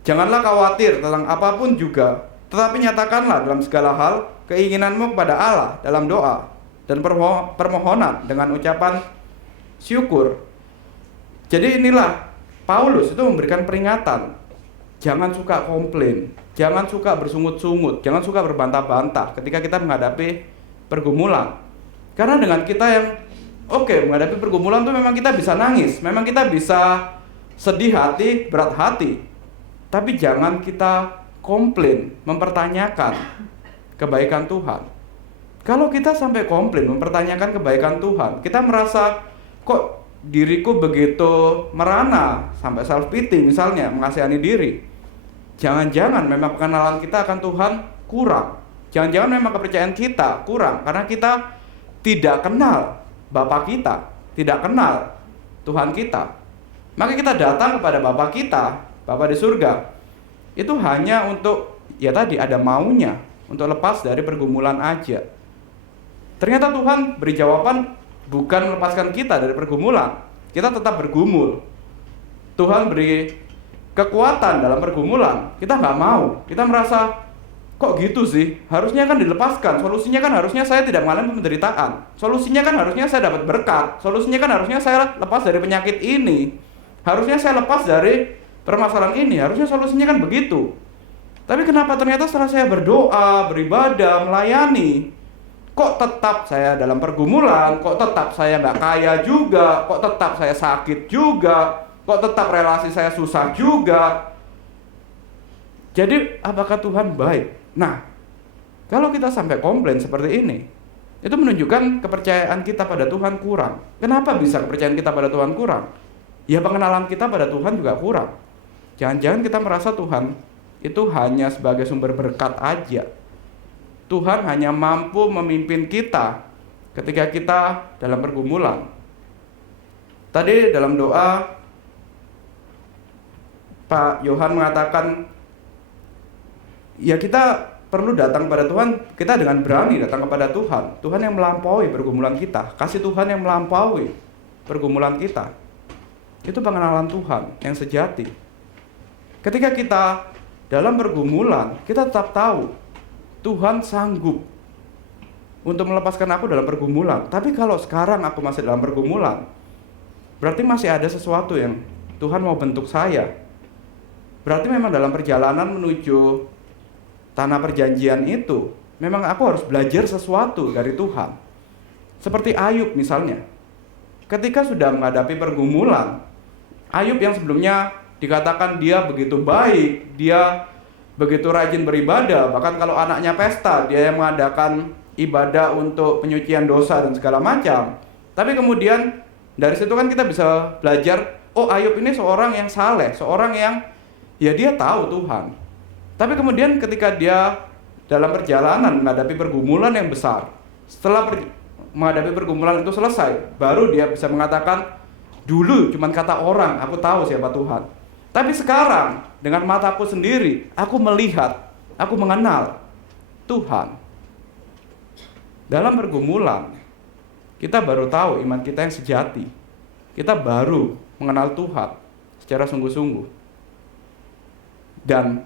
janganlah khawatir tentang apapun juga, tetapi nyatakanlah dalam segala hal keinginanmu kepada Allah dalam doa dan permohonan dengan ucapan syukur. Jadi inilah Paulus itu memberikan peringatan. Jangan suka komplain, jangan suka bersungut-sungut, jangan suka berbantah-bantah ketika kita menghadapi pergumulan. Karena dengan kita yang menghadapi pergumulan itu memang kita bisa nangis, memang kita bisa sedih hati, berat hati. Tapi jangan kita komplain, mempertanyakan kebaikan Tuhan. Kalau kita sampai komplain, mempertanyakan kebaikan Tuhan, kita merasa kok diriku begitu merana, sampai self-pity misalnya, mengasihani diri. Jangan-jangan memang pengenalan kita akan Tuhan kurang. Jangan-jangan memang kepercayaan kita kurang, karena kita tidak kenal Bapa kita, tidak kenal Tuhan kita. Maka kita datang kepada Bapa kita, Bapa di surga, itu hanya untuk, ya tadi ada maunya, untuk lepas dari pergumulan aja. Ternyata Tuhan beri jawaban bukan melepaskan kita dari pergumulan. Kita tetap bergumul. Tuhan beri kekuatan dalam pergumulan. Kita nggak mau. Kita merasa, kok gitu sih? Harusnya kan dilepaskan. Solusinya kan harusnya saya tidak mengalami penderitaan. Solusinya kan harusnya saya dapat berkat. Solusinya kan harusnya saya lepas dari penyakit ini. Harusnya saya lepas dari permasalahan ini, harusnya solusinya kan begitu. Tapi kenapa ternyata setelah saya berdoa, beribadah, melayani, kok tetap saya dalam pergumulan, kok tetap saya nggak kaya juga, kok tetap saya sakit juga, kok tetap relasi saya susah juga. Jadi apakah Tuhan baik? Nah, kalau kita sampai komplain seperti ini, itu menunjukkan kepercayaan kita pada Tuhan kurang. Kenapa bisa kepercayaan kita pada Tuhan kurang? Ya pengenalan kita pada Tuhan juga kurang. Jangan-jangan kita merasa Tuhan itu hanya sebagai sumber berkat aja. Tuhan hanya mampu memimpin kita ketika kita dalam pergumulan. Tadi dalam doa Pak Yohan mengatakan, ya kita perlu datang pada Tuhan, kita dengan berani datang kepada Tuhan. Tuhan yang melampaui pergumulan kita, kasih Tuhan yang melampaui pergumulan kita. Itu pengenalan Tuhan yang sejati. Ketika kita dalam pergumulan, kita tetap tahu Tuhan sanggup untuk melepaskan aku dalam pergumulan. Tapi kalau sekarang aku masih dalam pergumulan, berarti masih ada sesuatu yang Tuhan mau bentuk saya. Berarti memang dalam perjalanan menuju tanah perjanjian itu, memang aku harus belajar sesuatu dari Tuhan. Seperti Ayub misalnya. Ketika sudah menghadapi pergumulan, Ayub yang sebelumnya dikatakan dia begitu baik, dia begitu rajin beribadah, bahkan kalau anaknya pesta, dia yang mengadakan ibadah untuk penyucian dosa dan segala macam. Tapi kemudian dari situ kan kita bisa belajar, oh Ayub ini seorang yang saleh, seorang yang ya dia tahu Tuhan. Tapi kemudian ketika dia dalam perjalanan menghadapi pergumulan yang besar, setelah menghadapi pergumulan itu selesai, baru dia bisa mengatakan, dulu cuman kata orang, aku tahu siapa Tuhan. Tapi sekarang, dengan mataku sendiri, aku melihat, aku mengenal Tuhan. Dalam pergumulan, kita baru tahu iman kita yang sejati. Kita baru mengenal Tuhan secara sungguh-sungguh. Dan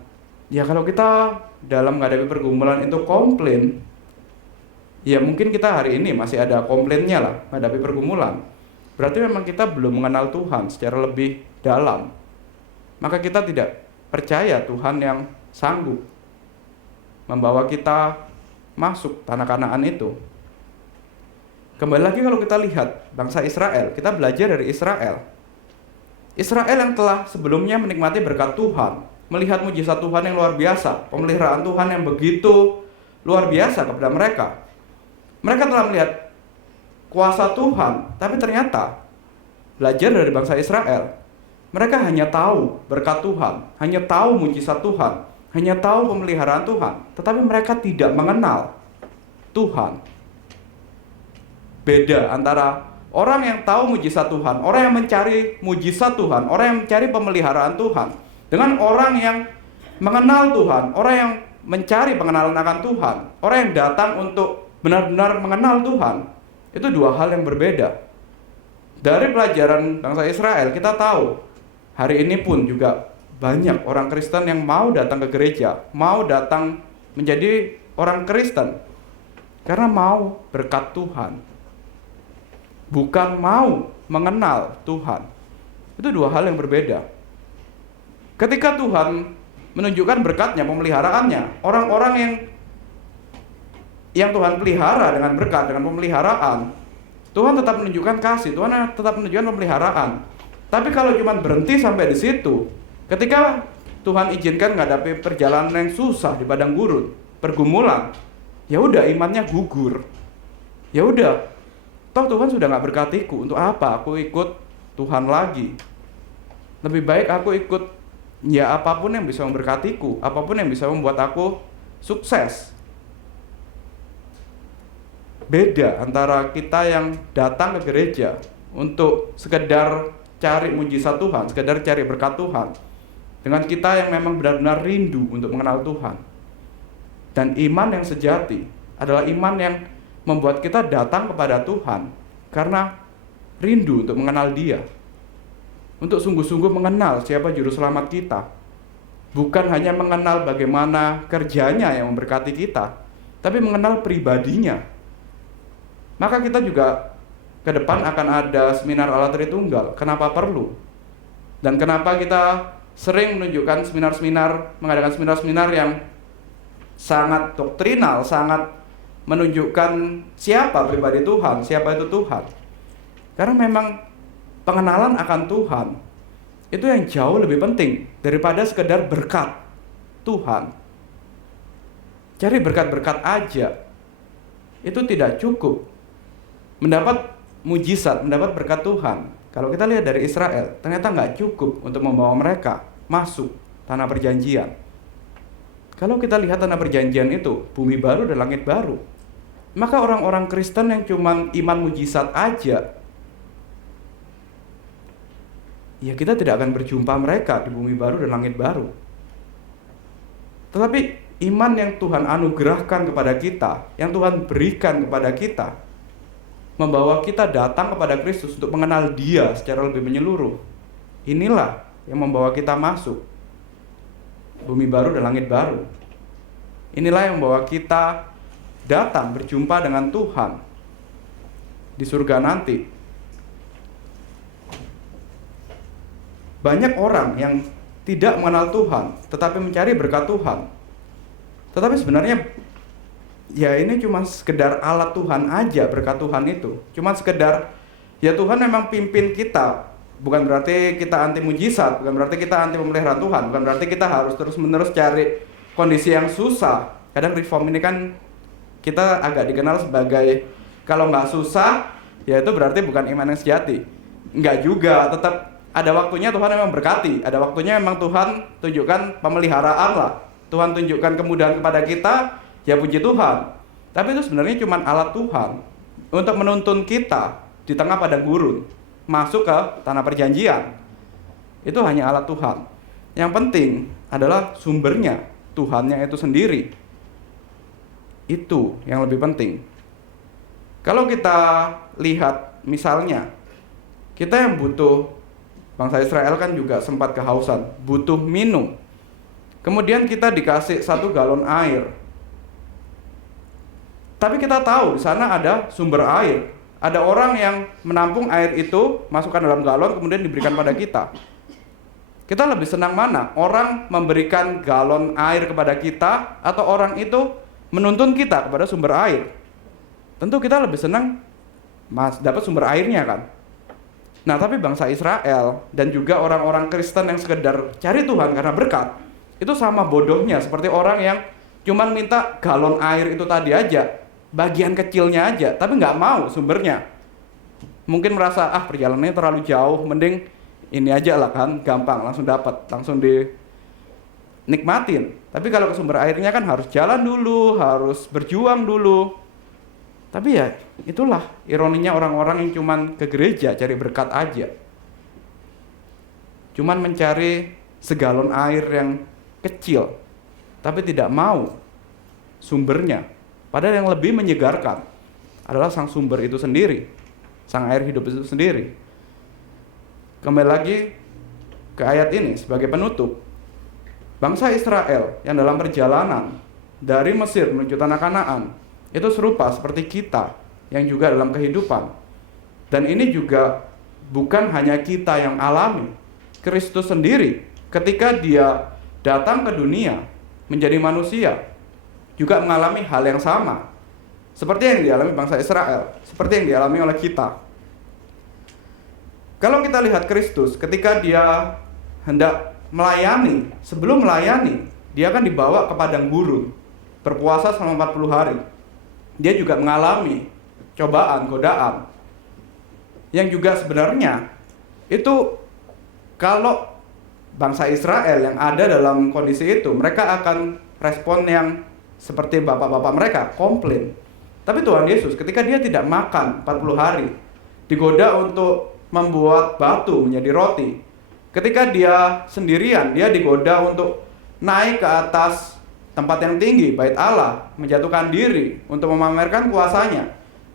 ya kalau kita dalam menghadapi pergumulan itu komplain, ya mungkin kita hari ini masih ada komplainnya lah menghadapi pergumulan. Berarti memang kita belum mengenal Tuhan secara lebih dalam. Maka kita tidak percaya Tuhan yang sanggup membawa kita masuk tanah Kanaan itu. Kembali lagi kalau kita lihat bangsa Israel, kita belajar dari Israel. Israel yang telah sebelumnya menikmati berkat Tuhan, melihat mujizat Tuhan yang luar biasa, pemeliharaan Tuhan yang begitu luar biasa kepada mereka. Mereka telah melihat kuasa Tuhan, tapi ternyata belajar dari bangsa Israel, mereka hanya tahu berkat Tuhan, hanya tahu mujizat Tuhan, hanya tahu pemeliharaan Tuhan, tetapi mereka tidak mengenal Tuhan. Beda antara orang yang tahu mujizat Tuhan, orang yang mencari mujizat Tuhan, orang yang mencari pemeliharaan Tuhan, dengan orang yang mengenal Tuhan, orang yang mencari pengenalan akan Tuhan, orang yang datang untuk benar-benar mengenal Tuhan. Itu dua hal yang berbeda. Dari pelajaran bangsa Israel, kita tahu hari ini pun juga banyak orang Kristen yang mau datang ke gereja, mau datang menjadi orang Kristen karena mau berkat Tuhan, bukan mau mengenal Tuhan. Itu dua hal yang berbeda. Ketika Tuhan menunjukkan berkatnya, pemeliharaannya, orang-orang yang Tuhan pelihara dengan berkat, dengan pemeliharaan, Tuhan tetap menunjukkan kasih, Tuhan tetap menunjukkan pemeliharaan. Tapi kalau cuma berhenti sampai di situ, ketika Tuhan izinkan menghadapi perjalanan yang susah di padang gurun, pergumulan, ya udah imannya gugur. Ya udah, toh Tuhan sudah nggak berkatiku, untuk apa aku ikut Tuhan lagi? Lebih baik aku ikut ya apapun yang bisa memberkatiku, apapun yang bisa membuat aku sukses. Beda antara kita yang datang ke gereja untuk sekedar cari mujizat Tuhan, sekedar cari berkat Tuhan, dengan kita yang memang benar-benar rindu untuk mengenal Tuhan. Dan iman yang sejati adalah iman yang membuat kita datang kepada Tuhan karena rindu untuk mengenal Dia, untuk sungguh-sungguh mengenal siapa juru selamat kita, bukan hanya mengenal bagaimana kerjanya yang memberkati kita, tapi mengenal pribadinya. Maka kita juga ke depan akan ada seminar Allah Tritunggal. Kenapa perlu? Dan kenapa kita sering menunjukkan mengadakan seminar-seminar yang sangat doktrinal, sangat menunjukkan siapa pribadi Tuhan, siapa itu Tuhan. Karena memang pengenalan akan Tuhan itu yang jauh lebih penting daripada sekedar berkat Tuhan. Cari berkat-berkat aja itu tidak cukup. Mendapat mujizat, mendapat berkat Tuhan, kalau kita lihat dari Israel, ternyata nggak cukup untuk membawa mereka masuk tanah perjanjian. Kalau kita lihat tanah perjanjian itu bumi baru dan langit baru, maka orang-orang Kristen yang cuman iman mujizat aja, ya kita tidak akan berjumpa mereka di bumi baru dan langit baru. Tetapi iman yang Tuhan anugerahkan kepada kita, yang Tuhan berikan kepada kita, membawa kita datang kepada Kristus untuk mengenal Dia secara lebih menyeluruh. Inilah yang membawa kita masuk bumi baru dan langit baru. Inilah yang membawa kita datang berjumpa dengan Tuhan di surga nanti. Banyak orang yang tidak mengenal Tuhan tetapi mencari berkat Tuhan. Tetapi sebenarnya ya ini cuma sekedar alat Tuhan aja, berkat Tuhan itu. Cuma sekedar, ya Tuhan memang pimpin kita. Bukan berarti kita anti mujizat, bukan berarti kita anti pemeliharaan Tuhan, bukan berarti kita harus terus-menerus cari kondisi yang susah. Kadang reform ini kan kita agak dikenal sebagai, kalau nggak susah, ya itu berarti bukan iman yang sejati. Nggak juga, tetap ada waktunya Tuhan memang berkati. Ada waktunya memang Tuhan tunjukkan pemeliharaan lah. Tuhan tunjukkan kemudahan kepada kita, ya puji Tuhan. Tapi itu sebenarnya cuma alat Tuhan untuk menuntun kita di tengah padang gurun masuk ke tanah perjanjian. Itu hanya alat Tuhan. Yang penting adalah sumbernya, Tuhannya itu sendiri. Itu yang lebih penting. Kalau kita lihat misalnya, kita yang butuh, bangsa Israel kan juga sempat kehausan, butuh minum. Kemudian kita dikasih 1 galon air. Tapi kita tahu di sana ada sumber air. Ada orang yang menampung air itu, masukkan dalam galon, kemudian diberikan pada kita. Kita lebih senang mana? Orang memberikan galon air kepada kita, atau orang itu menuntun kita kepada sumber air? Tentu kita lebih senang dapat sumber airnya kan. Nah, tapi bangsa Israel dan juga orang-orang Kristen yang sekedar cari Tuhan karena berkat, itu sama bodohnya seperti orang yang cuman minta galon air itu tadi aja, bagian kecilnya aja, tapi nggak mau sumbernya. Mungkin merasa, perjalanannya terlalu jauh, mending ini aja lah kan, gampang, langsung dapat, langsung dinikmatin. Tapi kalau ke sumber airnya kan harus jalan dulu, harus berjuang dulu. Tapi ya itulah ironinya orang-orang yang cuman ke gereja cari berkat aja, cuman mencari segalon air yang kecil, tapi tidak mau sumbernya. Padahal yang lebih menyegarkan adalah sang sumber itu sendiri, sang air hidup itu sendiri. Kembali lagi ke ayat ini sebagai penutup. Bangsa Israel yang dalam perjalanan dari Mesir menuju tanah Kanaan itu serupa seperti kita yang juga dalam kehidupan. Dan ini juga bukan hanya kita yang alami. Kristus sendiri ketika dia datang ke dunia menjadi manusia juga mengalami hal yang sama seperti yang dialami bangsa Israel, seperti yang dialami oleh kita. Kalau kita lihat Kristus ketika dia hendak melayani, sebelum melayani dia akan dibawa ke padang gurun, berpuasa selama 40 hari. Dia juga mengalami cobaan, godaan, yang juga sebenarnya itu kalau bangsa Israel yang ada dalam kondisi itu, mereka akan respon yang seperti bapak-bapak mereka, komplain. Tapi Tuhan Yesus ketika dia tidak makan 40 hari, digoda untuk membuat batu menjadi roti. Ketika dia sendirian, dia digoda untuk naik ke atas tempat yang tinggi, bait Allah, menjatuhkan diri untuk memamerkan kuasanya.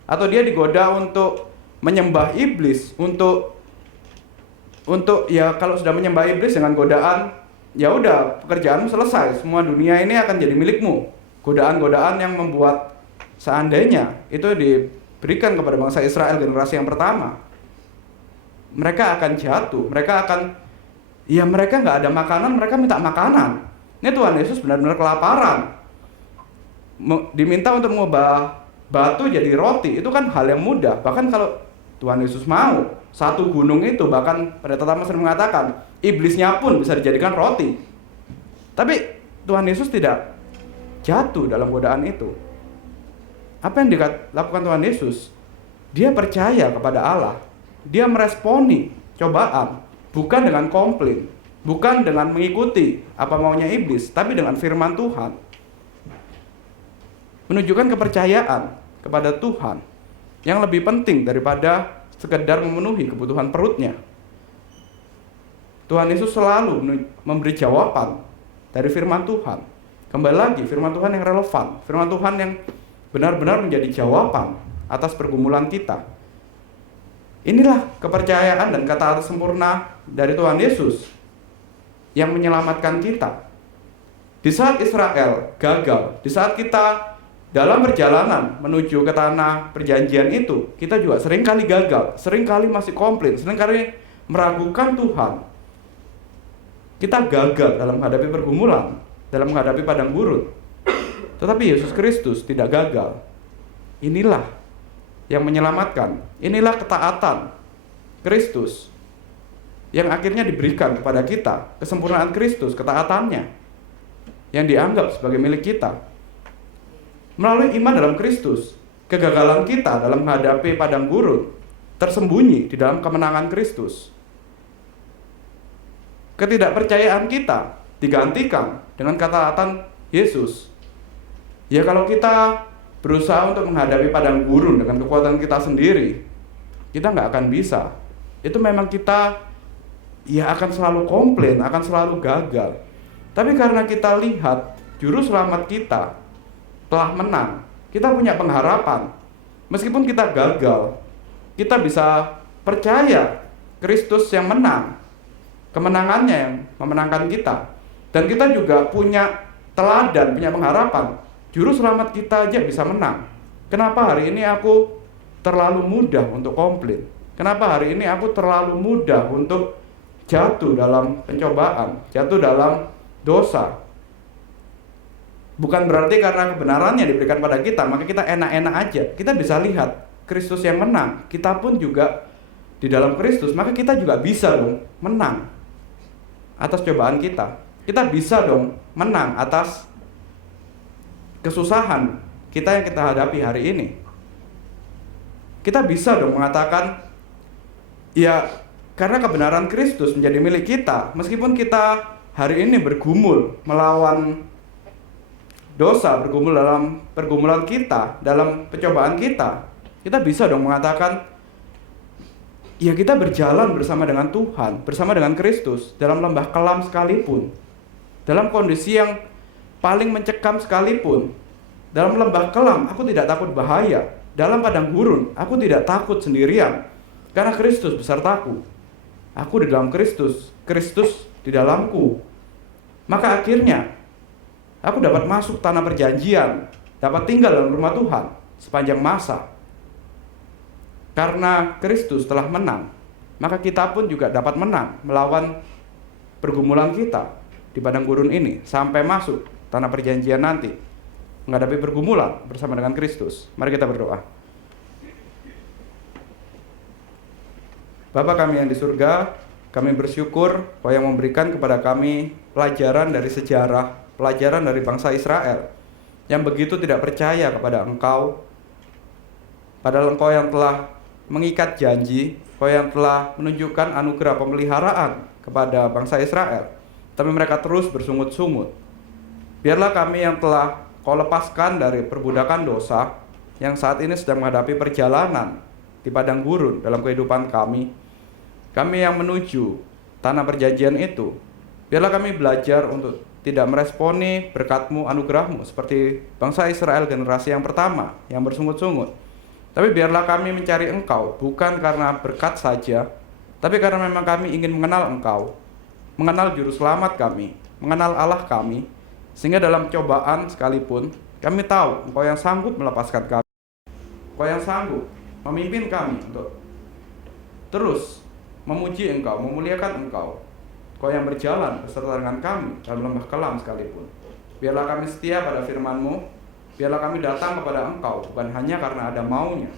Atau dia digoda untuk menyembah iblis, untuk ya kalau sudah menyembah iblis dengan godaan, ya udah pekerjaanmu selesai, semua dunia ini akan jadi milikmu. Godaan-godaan yang membuat seandainya itu diberikan kepada bangsa Israel generasi yang pertama, mereka akan jatuh, mereka nggak ada makanan, mereka minta makanan. Ini Tuhan Yesus benar-benar kelaparan, diminta untuk mengubah batu jadi roti. Itu kan hal yang mudah. Bahkan kalau Tuhan Yesus mau, satu gunung itu, bahkan pada pertama sering mengatakan iblisnya pun bisa dijadikan roti. Tapi Tuhan Yesus tidak jatuh dalam godaan itu. Apa yang dilakukan Tuhan Yesus? Dia percaya kepada Allah. Dia meresponi cobaan bukan dengan komplain, bukan dengan mengikuti apa maunya iblis, tapi dengan firman Tuhan. Menunjukkan kepercayaan kepada Tuhan yang lebih penting daripada sekedar memenuhi kebutuhan perutnya. Tuhan Yesus selalu memberi jawaban dari firman Tuhan. Kembali lagi, firman Tuhan yang relevan, firman Tuhan yang benar-benar menjadi jawaban atas pergumulan kita. Inilah kepercayaan dan kata sempurna dari Tuhan Yesus yang menyelamatkan kita. Di saat Israel gagal, di saat kita dalam perjalanan menuju ke tanah perjanjian itu, kita juga seringkali gagal, seringkali masih komplain, seringkali meragukan Tuhan. Kita gagal dalam menghadapi pergumulan, dalam menghadapi padang gurun. Tetapi Yesus Kristus tidak gagal. Inilah yang menyelamatkan. Inilah ketaatan Kristus yang akhirnya diberikan kepada kita, kesempurnaan Kristus, ketaatannya yang dianggap sebagai milik kita. Melalui iman dalam Kristus, kegagalan kita dalam menghadapi padang gurun tersembunyi di dalam kemenangan Kristus. Ketidakpercayaan kita digantikan dengan ketaatan Yesus. Ya kalau kita berusaha untuk menghadapi padang gurun dengan kekuatan kita sendiri, kita nggak akan bisa. Itu memang kita ya akan selalu komplain, akan selalu gagal. Tapi karena kita lihat juru selamat kita telah menang, kita punya pengharapan Meskipun kita gagal, kita bisa percaya Kristus yang menang, kemenangannya yang memenangkan kita. Dan kita juga punya teladan, punya pengharapan, juru selamat kita aja bisa menang. Kenapa hari ini aku terlalu mudah untuk komplain? Kenapa hari ini aku terlalu mudah untuk jatuh dalam pencobaan, jatuh dalam dosa? Bukan berarti karena kebenarannya diberikan pada kita, maka kita enak-enak aja. Kita bisa lihat Kristus yang menang. Kita pun juga di dalam Kristus, maka kita juga bisa dong menang atas cobaan kita. Kita bisa dong menang atas kesusahan kita yang kita hadapi hari ini. Kita bisa dong mengatakan, ya karena kebenaran Kristus menjadi milik kita, meskipun kita hari ini bergumul melawan dosa, bergumul dalam pergumulan kita, dalam pencobaan kita, kita bisa dong mengatakan, ya kita berjalan bersama dengan Tuhan, bersama dengan Kristus, dalam lembah kelam sekalipun, dalam kondisi yang paling mencekam sekalipun, dalam lembah kelam aku tidak takut bahaya, dalam padang gurun aku tidak takut sendirian, karena Kristus besertaku. Aku di dalam Kristus, Kristus di dalamku. Maka akhirnya aku dapat masuk tanah perjanjian, dapat tinggal dalam rumah Tuhan sepanjang masa. Karena Kristus telah menang, maka kita pun juga dapat menang melawan pergumulan kita di padang gurun ini sampai masuk tanah perjanjian nanti, menghadapi pergumulan bersama dengan Kristus. Mari kita berdoa. Bapa kami yang di surga, kami bersyukur Kau yang memberikan kepada kami pelajaran dari sejarah, pelajaran dari bangsa Israel yang begitu tidak percaya kepada Engkau, padahal Engkau yang telah mengikat janji, Kau yang telah menunjukkan anugerah pemeliharaan kepada bangsa Israel, tapi mereka terus bersungut-sungut. Biarlah kami yang telah Kau lepaskan dari perbudakan dosa, yang saat ini sedang menghadapi perjalanan di padang gurun dalam kehidupan kami yang menuju tanah perjanjian itu, biarlah kami belajar untuk tidak meresponi berkat-Mu, anugerah-Mu seperti bangsa Israel generasi yang pertama yang bersungut-sungut. Tapi biarlah kami mencari Engkau bukan karena berkat saja, tapi karena memang kami ingin mengenal Engkau, mengenal juru selamat kami, mengenal Allah kami, sehingga dalam cobaan sekalipun kami tahu Engkau yang sanggup melepaskan kami, Engkau yang sanggup memimpin kami untuk terus memuji Engkau, memuliakan Engkau, Kau yang berjalan beserta dengan kami dalam lembah kelam sekalipun. Biarlah kami setia pada firman-Mu, biarlah kami datang kepada Engkau bukan hanya karena ada maunya,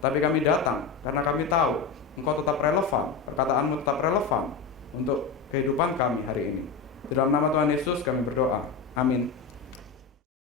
tapi kami datang karena kami tahu Engkau tetap relevan, perkataan-Mu tetap relevan untuk kehidupan kami hari ini. Di dalam nama Tuhan Yesus kami berdoa. Amin.